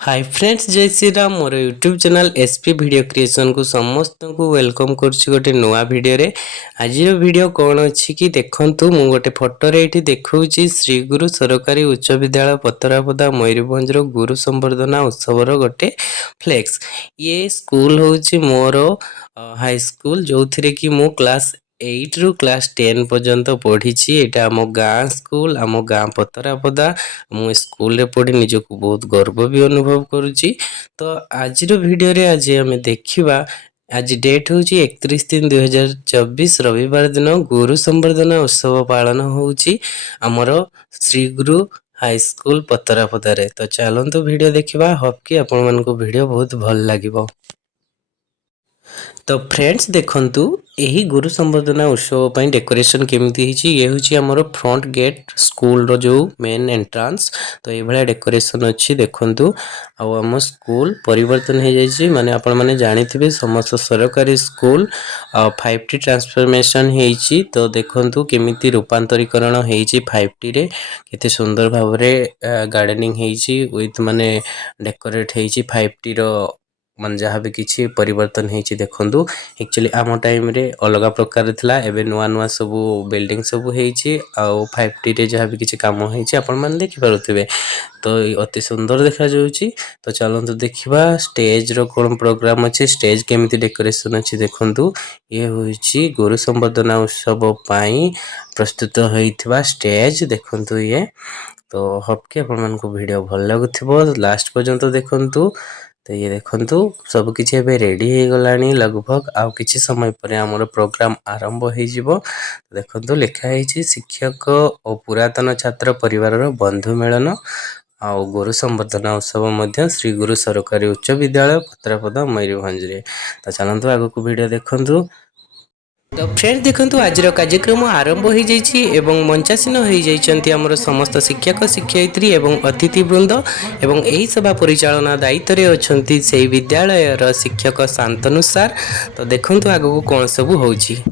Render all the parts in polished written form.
हाय friends, जय श्री राम। मोर YouTube channel SP video creation को समस्त को वेलकम करछि गोटे नुआ वीडियो रे। आज वीडियो कौन अच्छी कि देखंतु मु गोटे फोटो रे एठी देखौछि श्री गुरु सरकारी उच्च विद्यालय पतरापदा मयूरभंज रो गुरु संवर्धना उत्सव रो गोटे फ्लेक्स। ये स्कूल होछि मोर हाई स्कूल जो थिरे कि मु क्लास 8 रु क्लास 10 पर्यंत पढ़ी। एटा आम गाँ स्कूल, आम गाँ पतरापदा। मु स्कूल रे पढ़ी निजको बहुत गर्व भी अनुभव करुच्ची। तो आज वीडियो रे आज आम देखिबा। आज डेट हूँ 31/3/2024 रविवार दिन गुरु संवर्धना उत्सव पालन होउची आमर श्री गुरु हाई स्कूल पतरापदा रे। तो चलंतु वीडियो देखिबा। होप कि आपण मानको वीडियो बहुत भल लागिबो। तो फ्रेंड्स देखंतु यही गुरु संवर्धना उत्सव पर डेकोरेशन केमिति हिची। ये हुची हमर फ्रंट गेट स्कूल रो जो मेन एंट्रेंस। तो ये भला डेकोरेशन अच्छी देखंतु। आ हम स्कूल परिवर्तन हो जाइए, माने आपण माने जानिथिबे समस्त सरकारी स्कूल 5T ट्रांसफॉर्मेशन हेची। तो देखंतु केमिति रूपांतरीकरण हेची 5T रे। केते सुंदर भाबरे गार्डनिंग हेची विथ माने डेकोरेट हेची 5T रो मन जहाँ भी किसी परिवर्तन होती देखु। एक्चुअली आम टाइम रे अलग प्रकार थिला, एबे नुआ नुआ सब बिल्डिंग सब होती। आउ 5T रे जहाँ भी किसी काम होती आपण मैंने देखि पारुथिबे। तो अति सुंदर देखा जाउची। तो चलंतु देखिबा स्टेज रो कोन प्रोग्राम अछि, स्टेज केमिति डेकोरेशन अछि देखंतु। ये होइची गुरु संवर्धना उत्सव पाई प्रस्तुत होइथिबा स्टेज देखंतु ये। तो होप के आपण मानको वीडियो भल लागुथिबो, लास्ट पर्यंत देखंतु। तो ये देखंतु सब किछि एबे रेडी हे गलानी लगभग। आउ किछि समय पर हमर प्रोग्राम आरंभ हो जिवो। देखंतु लिखा हेछि शिक्षक और पुरातन छात्र परिवार रो बंधु मेलन आउ गुरु संवर्धना उत्सव मध्य श्री गुरु सरकारी उच्च विद्यालय पतरापदा मयूरभंज रे। तो चलंतु आगो को वीडियो देखंतु। तो फ्रेंड्स देखंतु आज कार्यक्रम आरंभ हो जाइछि एवं मंचासीन हो जाइछन्ति हमर समस्त शिक्षक शिक्षयित्री एवं अतिथि वृंद। एवं एही सभा परिचालना दायित्व रे अछन्ति सेही विद्यालय रो शिक्षक शांतनु सर। तो देखंतु आगो कोन सब होउछि।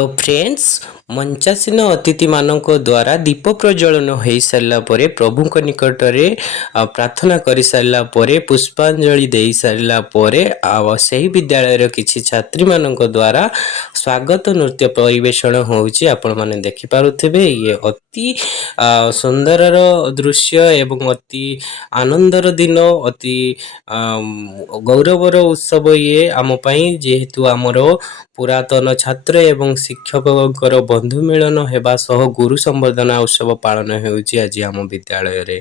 तो फ्रेंड्स मंचासीन अतिथि मानक द्वारा दीप प्रज्वलन हो सारा पर प्रभु निकट में प्रार्थना कर सारा पर पुष्पांजलि दे सारा पर से विद्यालय किसी छात्री मानक द्वारा स्वागत नृत्य परिवेषण होउची आपण माने देखि पारुथिबे। ये अति सुंदर दृश्य एवं अति आनंदर दिन अति गौरवर उत्सव ये आम पई जेहेतु आमर पुरातन छात्र एवं शिक्षकर बंधु मिलन हेबा सह गुरु संवर्धना उत्सव पालन हेउची आज आम विद्यालय रे।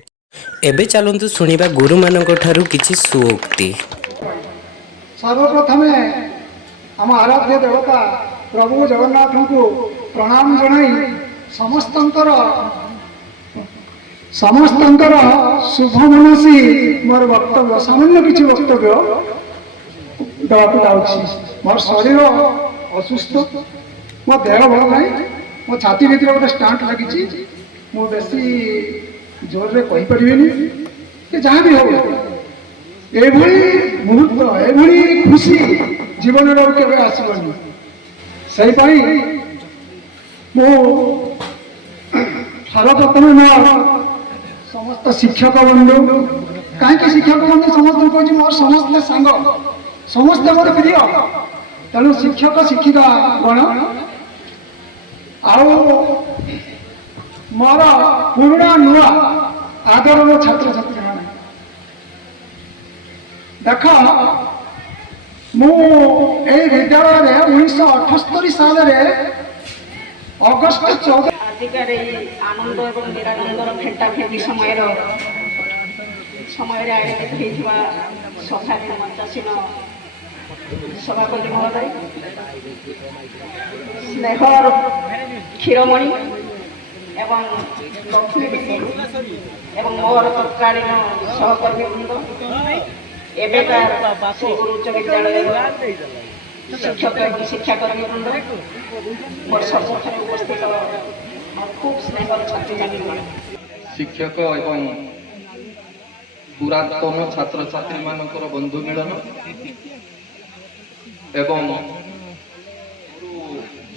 एबे चलंतु सुनिबा गुरु मानक ठारू किछि सुउक्ति। सर्वप्रथमे आम आराध्य देवता प्रभु जगन्नाथ को प्रणाम जनाई समस्तंकर शुभ मनसी मोर वक्तव्य सामान्य किसी वक्तव्य देवाक जाऊँगी। मोर शरीर असुस्थ, मो देह भल ना, मो छाती भीतर गोटे स्टांट लगी, मु बेसी जोर रे कहि परिबेनी कि जहाँ भी हो एभली मुहूर्त एभली खुशी जीवन रे केबे आसीबनी। सही पाई मो सर्वप्रथम मो समस्त शिक्षक बंधु कहीं शिक्षक बंधु समस्त कहूँ मोर समस्त सांग समस्त मोर प्रिय तेणु शिक्षक शिक्षिका गण आउ मोर पुराणा नुआ आदर छात्र छात्री मान देख मु विद्यालय 1978 साल अगस्ट 14 आजिकार आनंद और निरानंदर फेंटा फेंटी समय आयोजित होता सभा मंचासीन सभापति महोदय स्नेहर क्षीरमणि एवं लक्ष्मी दीदी एवं मोर तत्कालीन सहकर्मी वृंद एबेकार श्री गुरु उच्च विद्यालय शिक्षक एवं शिक्षाकर्मी वृंद मोर सम्मुखें उपस्थित खूब स्नेहर छात्री छात्री शिक्षक एवं पुरातन छात्र छात्री मानकर बंधु मिलन एवं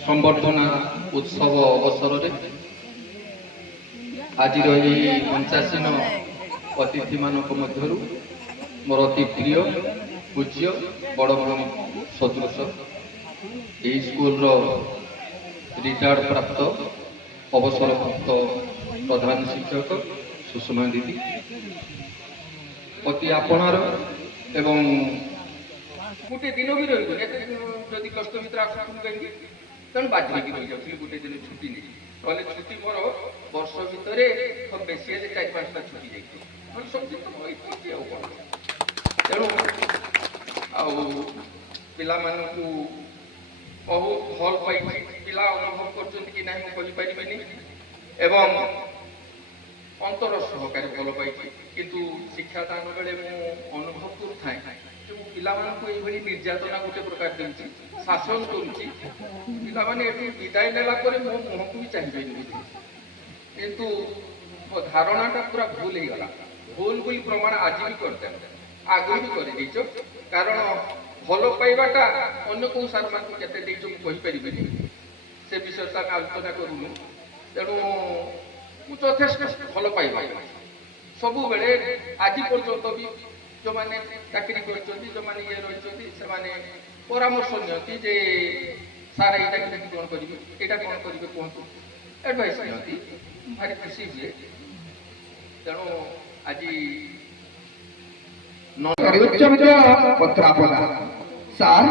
संवर्धना उत्सव अवसर आज पंचासीन अतिथि मानक मध्यरु मोर अति प्रिय पूज्य बड़ भाई सदृश यही स्कूल रिटायर्ड प्राप्त अवसरप्राप्त प्रधान शिक्षक सुषमा दीदी अति आपणार एवं गोटे दिन भी रही कष्ट भितर आसुन कहीं तेणु बाध्य रही जाऊँगी गोटे दिन छुट्टी नहीं ना छुट्टी मोर वर्ष भितर बेसी 4-5टा छुट्टी जाइए सब दिन तो तेणु पिला बहुत भल पाई पिला अनुभव कर एवं अंतर सहकारी भल पाई किंतु शिक्षादान बेले अनुभव करूँ पिला ये निर्यातना गोटे प्रकार देती शासन करुच्ची पाने विदाय नेला मो मुह को भी चाहिए किंतु मो धारणाटा पूरा भूल हो गला भूल बोली प्रमाण आज भी करते आगे भी कर कारण भल पाइबाटा अन्य कौ सार मान केपारे से विषय आलोचना करूनु तेणु यथेष भल पाइबा सब बेले आज पर्यंत भी जो मैंने चाकरी कर जो मैंने ये रही से परामर्श नियंती जे सार यहाँ कौन करेंगे यहाँ कौन करेंगे कहतु एडभाइस नियंती भारी खुशी हुए तेणु आज उच्च विद्यालय पत्रापदा सार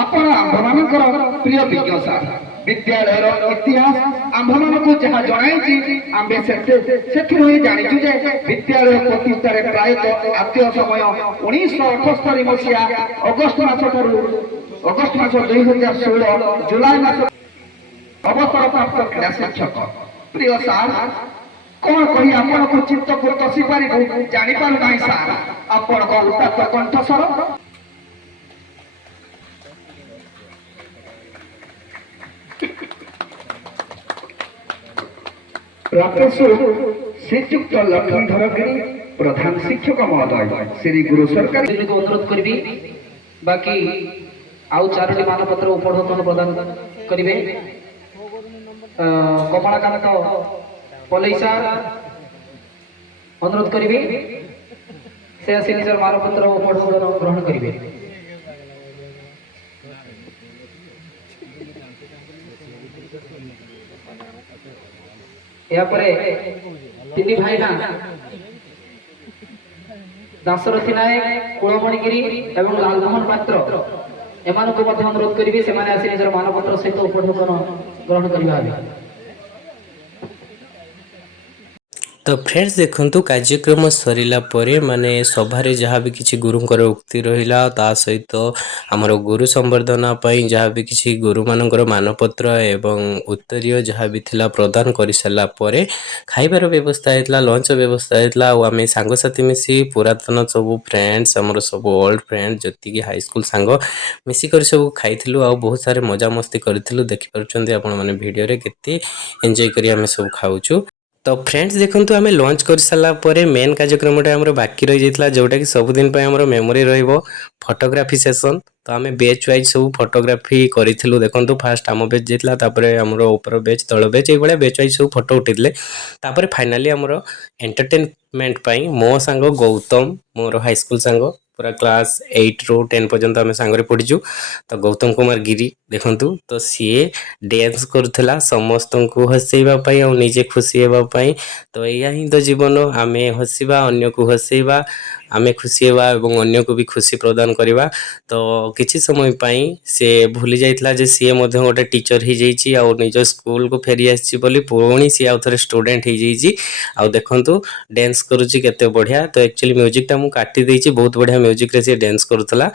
आपण आंभମାନଙ୍କର प्रिय विज्ञ सार विद्यालय इतिहास आंभମାନଙ୍କୁ ଯାହା ଜଣାଇଛି आंबे से जानिଛୁ जे विद्यालय प्रतिष्ठारे प्रायतः आद्य समय 1978 मसीहा अगस्त मास 2016 जुलाई मास अवसर प्राप्त क्रीड़ा शिक्षक प्रिय सार कौन कही आपण को चित्त को तसी पारि जानि पारु नाही सार आपण को उदात्त कंठस्वर राकेश श्रीयुक्त लक्ष्मीधर गिरी प्रधान शिक्षक महोदय श्री गुरु सरकार को अनुरोध करी बाकी आउ 4टी मानपत्र उपढौकन प्रदान କରିବେ। କମଳାକାନ୍ତ ପଲେଇ ସାର୍ ଅନୁରୋଧ କରିବେ ସେ ଆସି ନିଜର ମାନପତ୍ର ଓ ପଢ଼ୁଆଁ ଗ୍ରହଣ କରିବେ। ଏହାପରେ ତିନି ଭାଇନା ଦାଶରଥୀ ନାୟକ, କୁଳମଣି ଗିରି ଏବଂ ଲାଲମୋହନ ପାତ୍ର ଏମାନଙ୍କୁ ମଧ୍ୟ ଅନୁରୋଧ କରିବେ ସେମାନେ ଆସି ନିଜର ମାନପତ୍ର ସହିତ ଉପଢୌକନ ଗ୍ରହଣ କରିବା। ତ ଫ୍ରେଣ୍ଡସ୍ ଦେଖନ୍ତୁ କାର୍ଯ୍ୟକ୍ରମ ସରିଲା ପରେ ମାନେ ସଭାରେ ଯାହା ବି କିଛି ଗୁରୁଙ୍କର ଉକ୍ତି ରହିଲା ତା ସହିତ ଆମର ଗୁରୁ ସମ୍ବର୍ଦ୍ଧନା ପାଇଁ ଯାହା ବି କିଛି ଗୁରୁମାନଙ୍କର ମାନପତ୍ର ଏବଂ ଉତ୍ତରୀୟ ଯାହା ବି ଥିଲା ପ୍ରଦାନ କରିସାରିଲା ପରେ ଖାଇବାର ବ୍ୟବସ୍ଥା ହେଇଥିଲା, ଲଞ୍ଚର ବ୍ୟବସ୍ଥା ହେଇଥିଲା। ଆଉ ଆମେ ସାଙ୍ଗସାଥି ମିଶି ପୁରାତନ ସବୁ ଫ୍ରେଣ୍ଡସ୍ ଆମର ସବୁ ଓଲ୍ଡ ଫ୍ରେଣ୍ଡ ଯେତିକି ହାଇସ୍କୁଲ ସାଙ୍ଗ ମିଶିକରି ସବୁ ଖାଇଥିଲୁ ଆଉ ବହୁତ ସାରା ମଜାମସ୍ତି କରିଥିଲୁ। ଦେଖିପାରୁଛନ୍ତି ଆପଣମାନେ ଭିଡ଼ିଓରେ କେତେ ଏନ୍ଜୟ କରି ଆମେ ସବୁ ଖାଉଛୁ। ତ ଫ୍ରେଣ୍ଡସ୍ ଦେଖନ୍ତୁ ଆମେ ଲଞ୍ଚ କରିସାରିଲା ପରେ ମେନ୍ କାର୍ଯ୍ୟକ୍ରମଟା ଆମର ବାକି ରହିଯାଇଥିଲା ଯେଉଁଟାକି ସବୁଦିନ ପାଇଁ ଆମର ମେମୋରି ରହିବ ଫଟୋଗ୍ରାଫି ସେସନ୍। ତ ଆମେ ବେଚ୍ ୱାଇଜ୍ ସବୁ ଫଟୋଗ୍ରାଫି କରିଥିଲୁ। ଦେଖନ୍ତୁ ଫାଷ୍ଟ ଆମ ବେଚ୍ ଯାଇଥିଲା, ତାପରେ ଆମର ଉପର ବେଚ୍ ତଳ ବେଚ୍ ଏଇଭଳିଆ ବେଚ୍ ୱାଇଜ୍ ସବୁ ଫଟୋ ଉଠେଇଥିଲେ। ତାପରେ ଫାଇନାଲି ଆମର ଏଣ୍ଟରଟେନମେଣ୍ଟ ପାଇଁ ମୋ ସାଙ୍ଗ ଗୌତମ, ମୋର ହାଇସ୍କୁଲ ସାଙ୍ଗ ପୁରା କ୍ଲାସ୍ 8ରୁ 10 ପର୍ଯ୍ୟନ୍ତ ଆମେ ସାଙ୍ଗରେ ପଢ଼ିଛୁ। ତ ଗୌତମ କୁମାର ଗିରି ଦେଖନ୍ତୁ ତ ସିଏ ଡ୍ୟାନ୍ସ କରୁଥିଲା ସମସ୍ତଙ୍କୁ ହସେଇବା ପାଇଁ ଆଉ ନିଜେ ଖୁସି ହେବା ପାଇଁ। ତ ଏଇଆ ହିଁ ତ ଜୀବନ, ଆମେ ହସିବା ଅନ୍ୟକୁ ହସେଇବା, ଆମେ ଖୁସି ହେବା ଏବଂ ଅନ୍ୟକୁ ବି ଖୁସି ପ୍ରଦାନ କରିବା। ତ କିଛି ସମୟ ପାଇଁ ସେ ଭୁଲି ଯାଇଥିଲା ଯେ ସିଏ ମଧ୍ୟ ଗୋଟେ ଟିଚର ହେଇଯାଇଛି ଆଉ ନିଜ ସ୍କୁଲକୁ ଫେରି ଆସିଛି ବୋଲି ପୁଣି ସିଏ ଆଉ ଥରେ ଷ୍ଟୁଡେଣ୍ଟ ହେଇଯାଇଛି। ଆଉ ଦେଖନ୍ତୁ ଡ୍ୟାନ୍ସ କରୁଛି କେତେ ବଢ଼ିଆ। ତ ଆକ୍ଚୁଆଲି ମ୍ୟୁଜିକଟା ମୁଁ କାଟି ଦେଇଛି, ବହୁତ ବଢ଼ିଆ ମ୍ୟୁଜିକରେ ସିଏ ଡ୍ୟାନ୍ସ କରୁଥିଲା।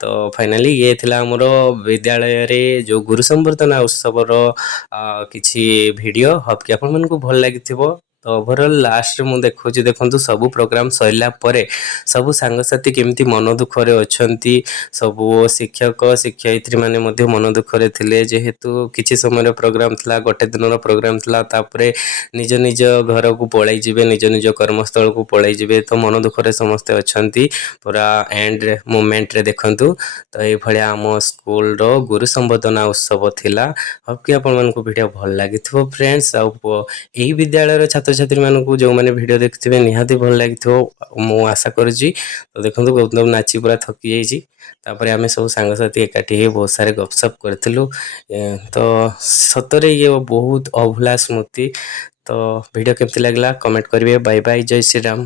ତ ଫାଇନାଲି ଇଏ ଥିଲା ଆମର ବିଦ୍ୟାଳୟରେ ଯେଉଁ ଗୁରୁ ସମ୍ବର୍ଦ୍ଧନା ଉତ୍ସବର କିଛି ଭିଡ଼ିଓ। ହୋପ୍ କି ଆପଣମାନଙ୍କୁ ଭଲ ଲାଗିଥିବ। ତ ଓଭରଅଲ୍ ଲାଷ୍ଟରେ ମୁଁ ଦେଖୁଛି ଦେଖନ୍ତୁ ସବୁ ପ୍ରୋଗ୍ରାମ୍ ସରିଲା ପରେ ସବୁ ସାଙ୍ଗସାଥି କେମିତି ମନ ଦୁଃଖରେ ଅଛନ୍ତି। ସବୁ ଶିକ୍ଷକ ଶିକ୍ଷୟିତ୍ରୀ ମାନେ ମଧ୍ୟ ମନ ଦୁଃଖରେ ଥିଲେ ଯେହେତୁ କିଛି ସମୟର ପ୍ରୋଗ୍ରାମ୍ ଥିଲା, ଗୋଟେ ଦିନର ପ୍ରୋଗ୍ରାମ୍ ଥିଲା। ତାପରେ ନିଜ ନିଜ ଘରକୁ ପଳାଇ ଯିବେ, ନିଜ ନିଜ କର୍ମସ୍ଥଳକୁ ପଳାଇ ଯିବେ। ତ ମନ ଦୁଃଖରେ ସମସ୍ତେ ଅଛନ୍ତି ପୁରା ଏଣ୍ଡରେ ମୁମେଣ୍ଟରେ ଦେଖନ୍ତୁ। ତ ଏଇଭଳିଆ ଆମ ସ୍କୁଲର ଗୁରୁ ସମ୍ବର୍ଦ୍ଧନା ଉତ୍ସବ ଥିଲା। ହୋପ୍ କି ଆପଣମାନଙ୍କୁ ଭିଡ଼ିଓ ଭଲ ଲାଗିଥିବ ଫ୍ରେଣ୍ଡସ୍। ଆଉ ଏହି ବିଦ୍ୟାଳୟର ଛାତ୍ରଛାତ୍ରୀମାନଙ୍କୁ ଯେଉଁମାନେ ଭିଡ଼ିଓ ଦେଖୁଥିବେ ନିହାତି ଭଲ ଲାଗିଥିବ ମୁଁ ଆଶା କରୁଛି। ତ ଦେଖନ୍ତୁ ଗୌତମ ନାଚି ପୁରା ଥକି ଯାଇଛି। ତାପରେ ଆମେ ସବୁ ସାଙ୍ଗସାଥି ଏକାଠି ହେଇ ବହୁତ ସାରା ଗପସପ୍ କରିଥିଲୁ। ତ ସତରେ ଇଏ ବହୁତ ଅଭୁଲା ସ୍ମୃତି। ତ ଭିଡ଼ିଓ କେମିତି ଲାଗିଲା କମେଣ୍ଟ କରିବେ। ବାଇ ବାଇ, ଜୟ ଶ୍ରୀରାମ।